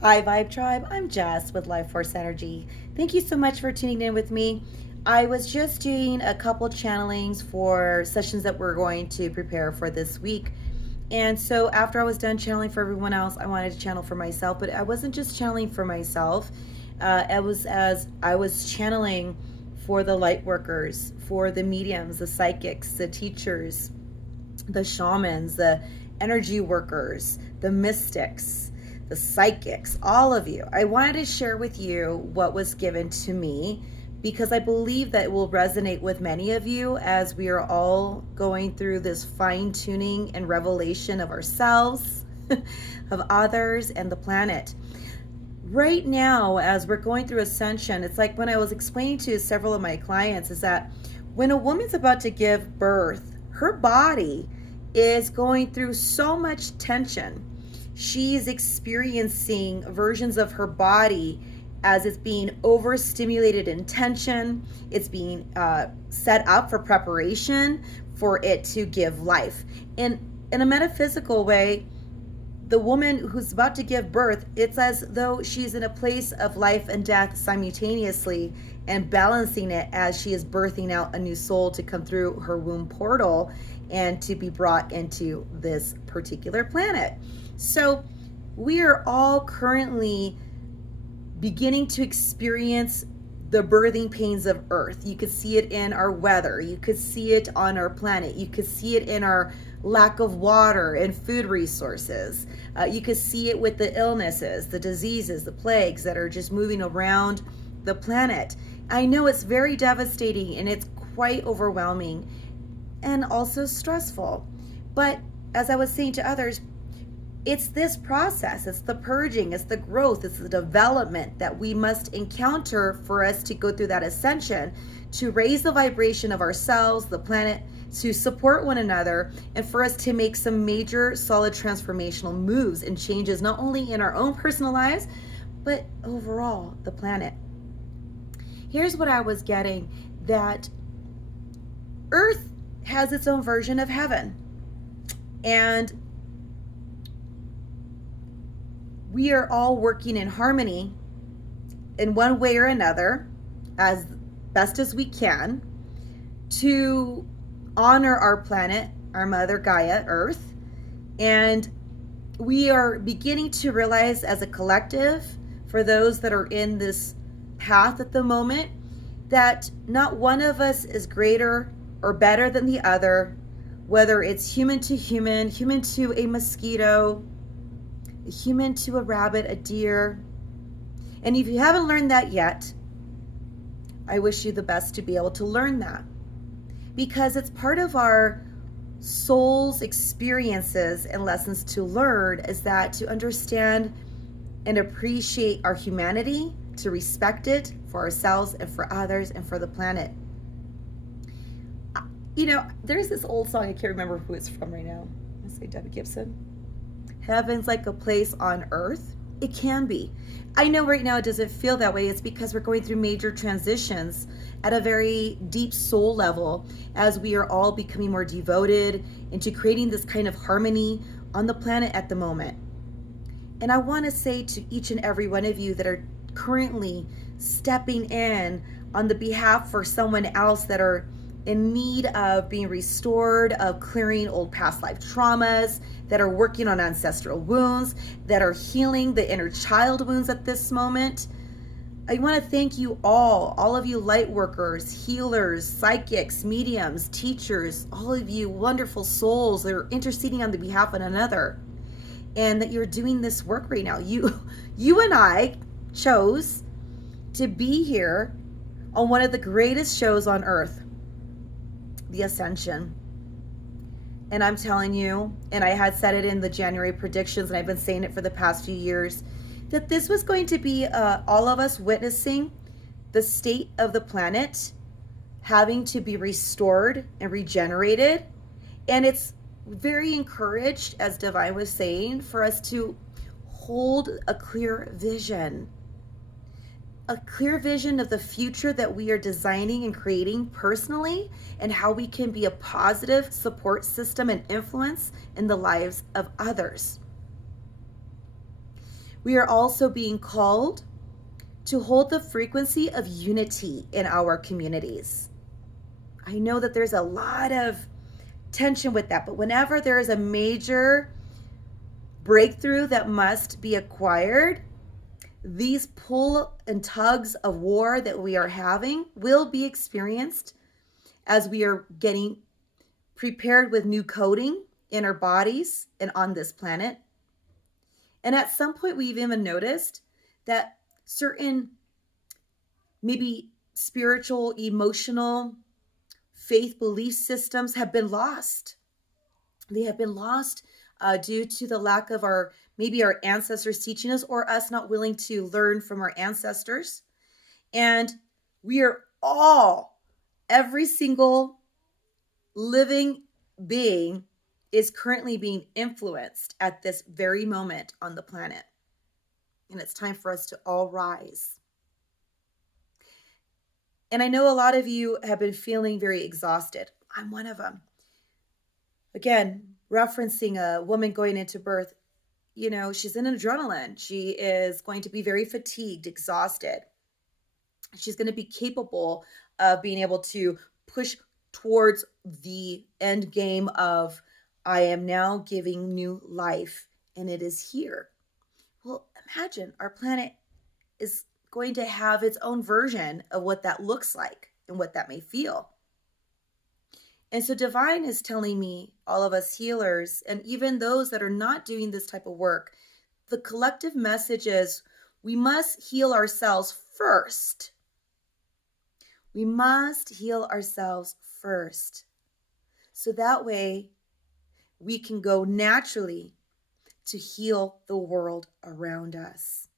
Hi, Vibe Tribe. I'm Jess with Life Force Energy. Thank you so much for tuning in with me. I was just doing a couple channelings for sessions that we're going to prepare for this week. And so after I was done channeling for everyone else, I wanted to channel for myself, but I wasn't just channeling for myself. It was as I was channeling for the light workers, for the mediums, the psychics, the teachers, the shamans, the energy workers, the mystics, the psychics, all of you. I wanted to share with you what was given to me because I believe that it will resonate with many of you as we are all going through this fine tuning and revelation of ourselves, of others, and the planet. Right now, as we're going through ascension, it's like when I was explaining to several of my clients, is that when a woman's about to give birth, her body is going through so much tension. She's experiencing versions of her body as it's being overstimulated in tension. It's being set up for preparation for it to give life. And in a metaphysical way, the woman who's about to give birth, it's as though she's in a place of life and death simultaneously and balancing it as she is birthing out a new soul to come through her womb portal and to be brought into this particular planet. So we are all currently beginning to experience the birthing pains of Earth. You could see it in our weather. You could see it on our planet. You could see it in our lack of water and food resources. You could see it with the illnesses, the diseases, the plagues that are just moving around the planet. I know it's very devastating and it's quite overwhelming and also stressful. But as I was saying to others, it's this process, it's the purging, it's the growth, it's the development that we must encounter for us to go through that ascension, to raise the vibration of ourselves, the planet, to support one another, and for us to make some major solid transformational moves and changes, not only in our own personal lives, but overall the planet. Here's what I was getting, that Earth has its own version of heaven. And we are all working in harmony in one way or another, as best as we can, to honor our planet, our mother Gaia, Earth. And we are beginning to realize as a collective, for those that are in this path at the moment, that not one of us is greater or better than the other, whether it's human to human, human to a mosquito, a human to a rabbit, a deer. And if you haven't learned that yet, I wish you the best to be able to learn that, because it's part of our soul's experiences and lessons to learn, is that to understand and appreciate our humanity, to respect it for ourselves and for others and for the planet. You know, there's this old song, I can't remember who it's from right now. I say Debbie Gibson. Heaven's like a place on earth. It can be. I know right now it doesn't feel that way. It's because we're going through major transitions at a very deep soul level, as we are all becoming more devoted into creating this kind of harmony on the planet at the moment. And I want to say to each and every one of you that are currently stepping in on the behalf for someone else that are in need of being restored, of clearing old past life traumas, that are working on ancestral wounds, that are healing the inner child wounds at this moment. I want to thank you all of you light workers, healers, psychics, mediums, teachers, all of you wonderful souls that are interceding on the behalf of another, and that you're doing this work right now. You and I chose to be here on one of the greatest shows on earth, the Ascension. And I'm telling you, and I had said it in the January predictions, and I've been saying it for the past few years, that this was going to be all of us witnessing the state of the planet having to be restored and regenerated. And it's very encouraged, as Divine was saying, for us to hold a clear vision of the future that we are designing and creating personally, and how we can be a positive support system and influence in the lives of others. We are also being called to hold the frequency of unity in our communities. I know that there's a lot of tension with that, but whenever there is a major breakthrough that must be acquired, these pull and tugs of war that we are having will be experienced as we are getting prepared with new coding in our bodies and on this planet. And at some point, we've even noticed that certain, maybe spiritual, emotional, faith belief systems have been lost. They have been lost due to the lack of maybe our ancestors teaching us, or us not willing to learn from our ancestors. And we are all, every single living being is currently being influenced at this very moment on the planet. And it's time for us to all rise. And I know a lot of you have been feeling very exhausted. I'm one of them. Again, referencing a woman going into birth, she's in adrenaline. She is going to be very fatigued, exhausted. She's going to be capable of being able to push towards the end game of, I am now giving new life and it is here. Well, imagine our planet is going to have its own version of what that looks like and what that may feel. And so divine is telling me, all of us healers, and even those that are not doing this type of work, the collective message is we must heal ourselves first. We must heal ourselves first. So that way we can go naturally to heal the world around us.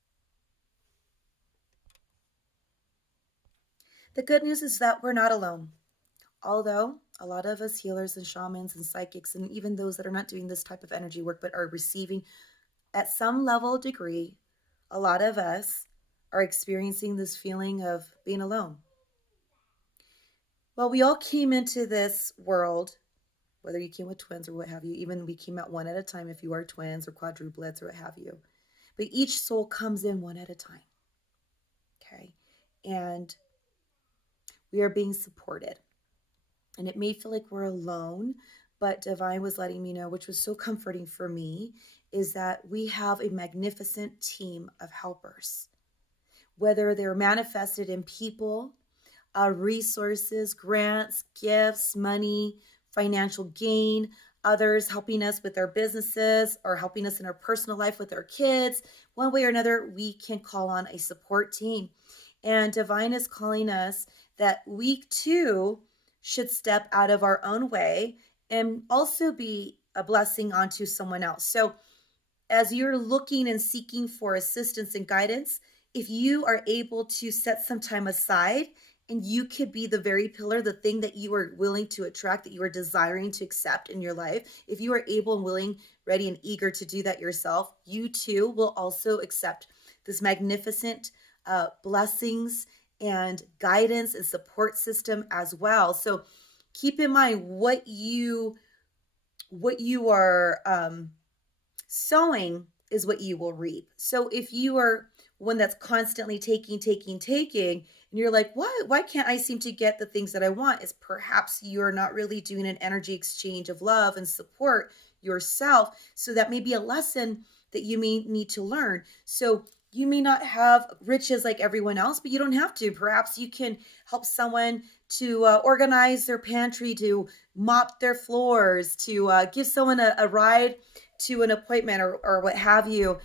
The good news is that we're not alone. Although a lot of us healers and shamans and psychics, and even those that are not doing this type of energy work but are receiving at some level degree, a lot of us are experiencing this feeling of being alone. Well, we all came into this world, whether you came with twins or what have you, even we came out one at a time if you are twins or quadruplets or what have you. But each soul comes in one at a time. Okay. And we are being supported. And it may feel like we're alone, but Divine was letting me know, which was so comforting for me, is that we have a magnificent team of helpers. Whether they're manifested in people, resources, grants, gifts, money, financial gain, others helping us with our businesses or helping us in our personal life with our kids. One way or another, we can call on a support team. And Divine is calling us that we too should step out of our own way and also be a blessing onto someone else. So as you're looking and seeking for assistance and guidance, if you are able to set some time aside, and you could be the very pillar, the thing that you are willing to attract, that you are desiring to accept in your life, if you are able and willing, ready and eager to do that yourself, you too will also accept this magnificent blessings and guidance and support system as well. So keep in mind what you are sowing is what you will reap. So if you are one that's constantly taking, and you're like, why can't I seem to get the things that I want? Is perhaps you're not really doing an energy exchange of love and support yourself. So that may be a lesson that you may need to learn. So you may not have riches like everyone else, but you don't have to. Perhaps you can help someone to organize their pantry, to mop their floors, to give someone a ride to an appointment or what have you.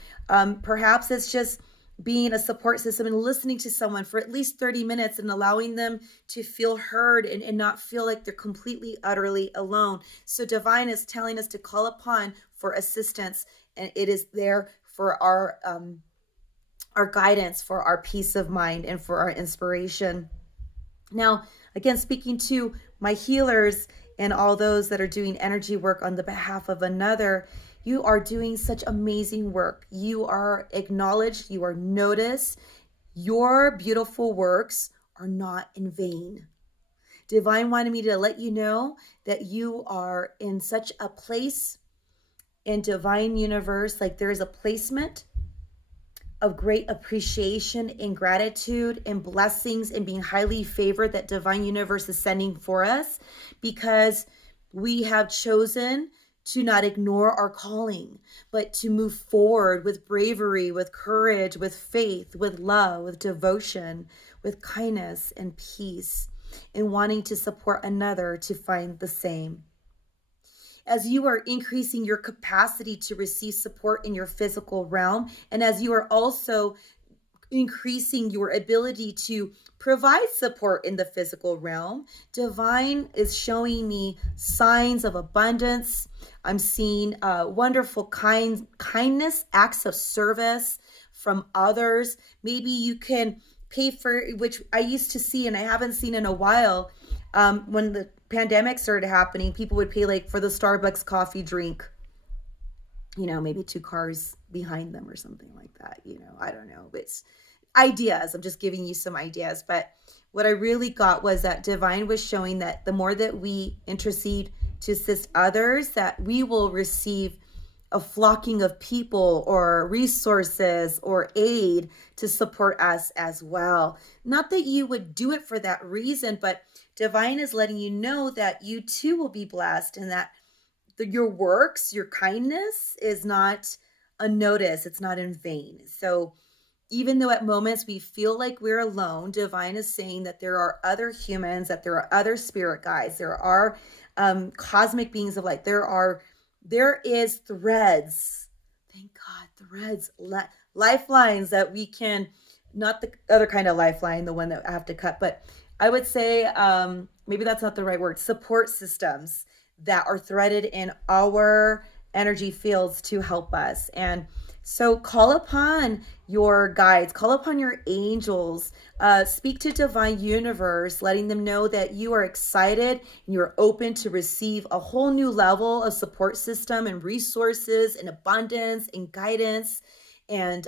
Perhaps it's just being a support system and listening to someone for at least 30 minutes and allowing them to feel heard and not feel like they're completely, utterly alone. So Divine is telling us to call upon for assistance, and it is there for our guidance, for our peace of mind, and for our inspiration. Now, again, speaking to my healers and all those that are doing energy work on the behalf of another, you are doing such amazing work. You are acknowledged, you are noticed. Your beautiful works are not in vain. Divine wanted me to let you know that you are in such a place in divine universe, like there is a placement of great appreciation and gratitude and blessings and being highly favored that divine universe is sending for us, because we have chosen to not ignore our calling, but to move forward with bravery, with courage, with faith, with love, with devotion, with kindness and peace, and wanting to support another to find the same. As you are increasing your capacity to receive support in your physical realm, and as you are also increasing your ability to provide support in the physical realm, divine is showing me signs of abundance. I'm seeing wonderful kindness, acts of service from others. Maybe you can pay for, which I used to see and I haven't seen in a while. When the pandemic started happening, people would pay like for the Starbucks coffee drink, maybe two cars behind them or something like that. I don't know. It's ideas. I'm just giving you some ideas. But what I really got was that divine was showing that the more that we intercede to assist others, that we will receive a flocking of people or resources or aid to support us as well. Not that you would do it for that reason, but divine is letting you know that you too will be blessed, and that your works, your kindness is not unnoticed. It's not in vain. So even though at moments we feel like we're alone, divine is saying that there are other humans, that there are other spirit guides, there are cosmic beings of light. There is threads. Thank God, threads, lifelines that we can, not the other kind of lifeline, the one that I have to cut, but I would say maybe that's not the right word, support systems that are threaded in our energy fields to help us. And so call upon your guides, call upon your angels, speak to divine universe, letting them know that you are excited and you're open to receive a whole new level of support system and resources and abundance and guidance and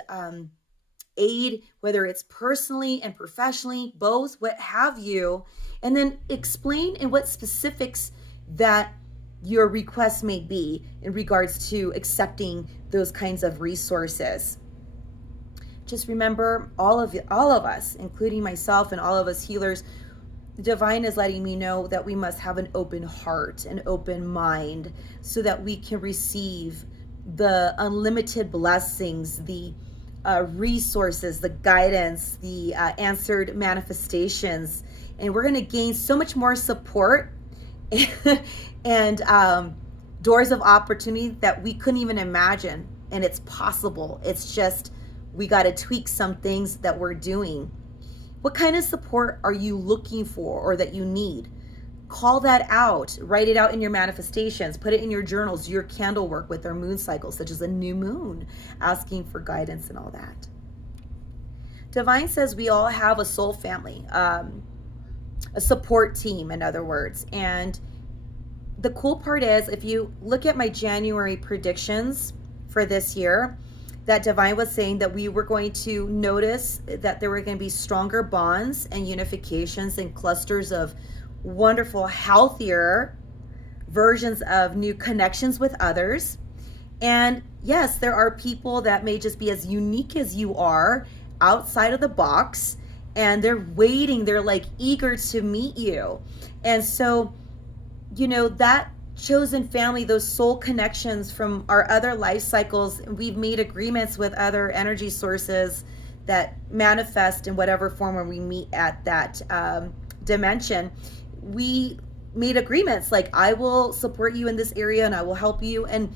aid, whether it's personally and professionally, both, what have you. And then explain in what specifics that your request may be in regards to accepting those kinds of resources. Just remember, all of us, including myself and all of us healers, the divine is letting me know that we must have an open heart, an open mind, so that we can receive the unlimited blessings, the resources, the guidance, the answered manifestations. And we're going to gain so much more support and doors of opportunity that we couldn't even imagine. And it's possible. It's just we got to tweak some things that we're doing. What kind of support are you looking for or that you need? Call that out. Write it out in your manifestations. Put it in your journals, your candle work with our moon cycles, such as a new moon, asking for guidance and all that. Divine says we all have a soul family, a support team, in other words. And the cool part is, if you look at my January predictions for this year, that divine was saying that we were going to notice that there were going to be stronger bonds and unifications and clusters of wonderful, healthier versions of new connections with others. And yes, there are people that may just be as unique as you are, outside of the box, and they're waiting, they're like eager to meet you. And so, that chosen family, those soul connections from our other life cycles, we've made agreements with other energy sources that manifest in whatever form when we meet at that dimension. We made agreements like, I will support you in this area and I will help you. And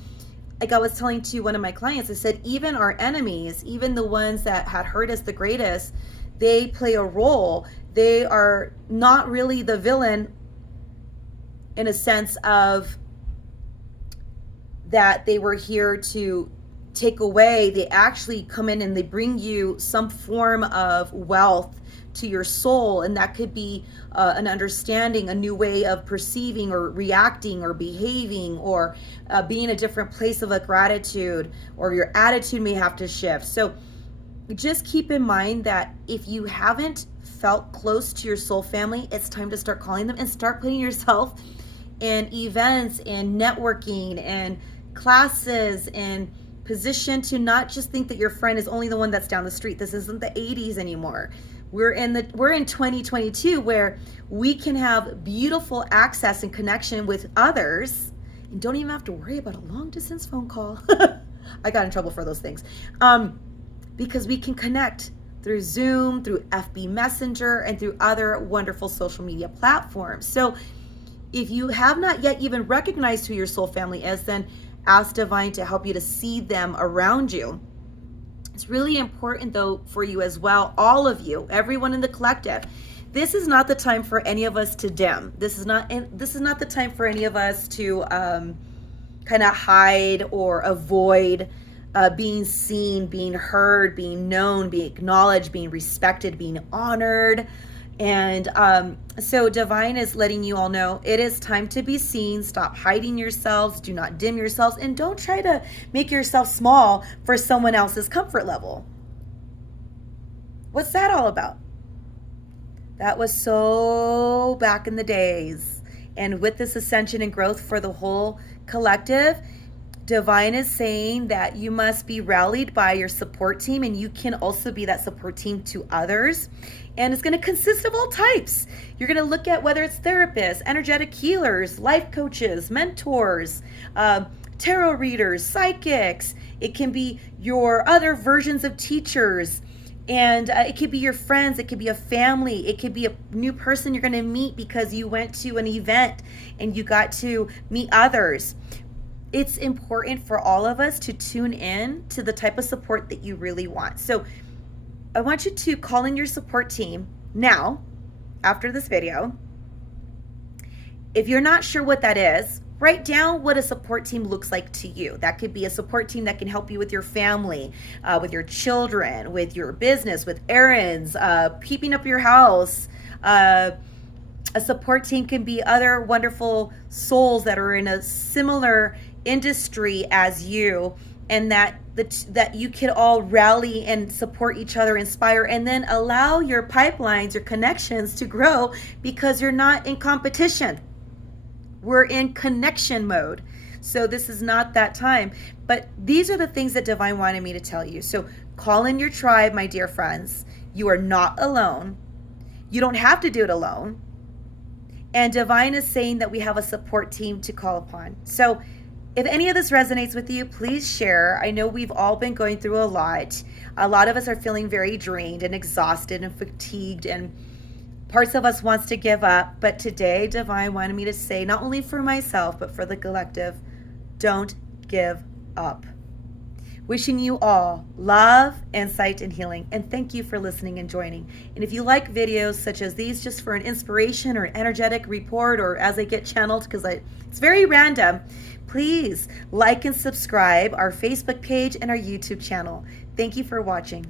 like I was telling to one of my clients, I said, even our enemies, even the ones that had hurt us the greatest, they play a role. They are not really the villain, in a sense of that they were here to take away. They actually come in and they bring you some form of wealth to your soul, and that could be an understanding, a new way of perceiving or reacting or behaving, or being a different place of a gratitude, or your attitude may have to shift. So just keep in mind that if you haven't felt close to your soul family, it's time to start calling them and start putting yourself in events and networking and classes and position to not just think that your friend is only the one that's down the street. This isn't the 80s anymore. We're in 2022 where we can have beautiful access and connection with others and don't even have to worry about a long distance phone call. I got in trouble for those things. Because we can connect through Zoom, through FB Messenger, and through other wonderful social media platforms. So if you have not yet even recognized who your soul family is, then ask Divine to help you to see them around you. It's really important though for you as well, all of you, everyone in the collective. This is not the time for any of us to dim. This is not the time for any of us to kind of hide or avoid being seen, being heard, being known, being acknowledged, being respected, being honored. And so Divine is letting you all know it is time to be seen. Stop hiding yourselves. Do not dim yourselves. And don't try to make yourself small for someone else's comfort level. What's that all about? That was so back in the days. And with this ascension and growth for the whole collective, Divine is saying that you must be rallied by your support team, and you can also be that support team to others. And it's going to consist of all types. You're going to look at whether it's therapists, energetic healers, life coaches, mentors, tarot readers, psychics. It can be your other versions of teachers. And it could be your friends. It could be a family. It could be a new person you're going to meet because you went to an event and you got to meet others. It's important for all of us to tune in to the type of support that you really want. So I want you to call in your support team now, after this video. If you're not sure what that is, write down what a support team looks like to you. That could be a support team that can help you with your family, with your children, with your business, with errands, keeping up your house. A support team can be other wonderful souls that are in a similar industry as you, and that you can all rally and support each other, inspire, and then allow your pipelines, your connections to grow, because you're not in competition. We're in connection mode. So this is not that time. But these are the things that Divine wanted me to tell you. So call in your tribe, my dear friends. You are not alone. You don't have to do it alone. And Divine is saying that we have a support team to call upon. So if any of this resonates with you, please share. I know we've all been going through a lot. A lot of us are feeling very drained and exhausted and fatigued, and parts of us wants to give up. But today, Divine wanted me to say, not only for myself, but for the collective, don't give up. Wishing you all love, insight, and healing. And thank you for listening and joining. And if you like videos such as these, just for an inspiration or an energetic report, or as I get channeled, because it's very random, please like and subscribe our Facebook page and our YouTube channel. Thank you for watching.